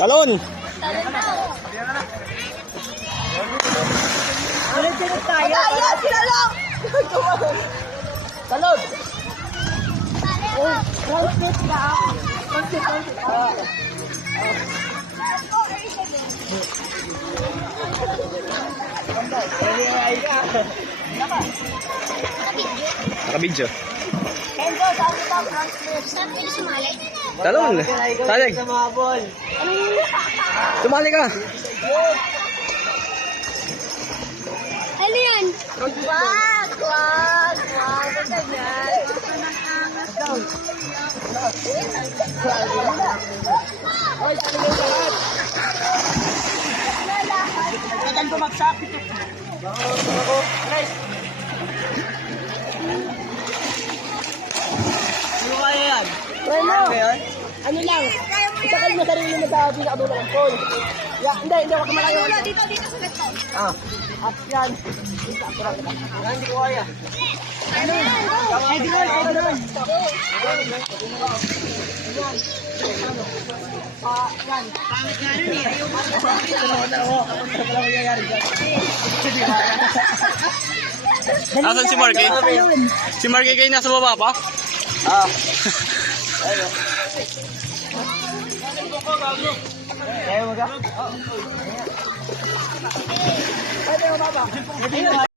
Talon! Ulit-ulit tayo. Ayan, sila lang! Talon! Oh, round foot ka. Round foot. Nakabidyo. Kenzo, saan ka round foot? Saan ka sumali? Talon! Talag! Sumali ka! Ano yan? Wag! Wag! Wag! Ganyan. Hoy, saan yung lahat? Kagan bumagsak. Ako. Guys. Ano kaya yan? Try mo. Ano lang? Isakal mo sarili mo sa pinakadulo ng pole. Hindi, wag ka malayo. Dito, sa left. Up yan. Hindi ko kaya. Ano yan? Idol. Yan. Pangit nga nun eh. Ayaw mo. Asan si Marky? Si Marky kayo nasa baba pa? Ayun. Ayaw mo ka? Ayaw mo ba?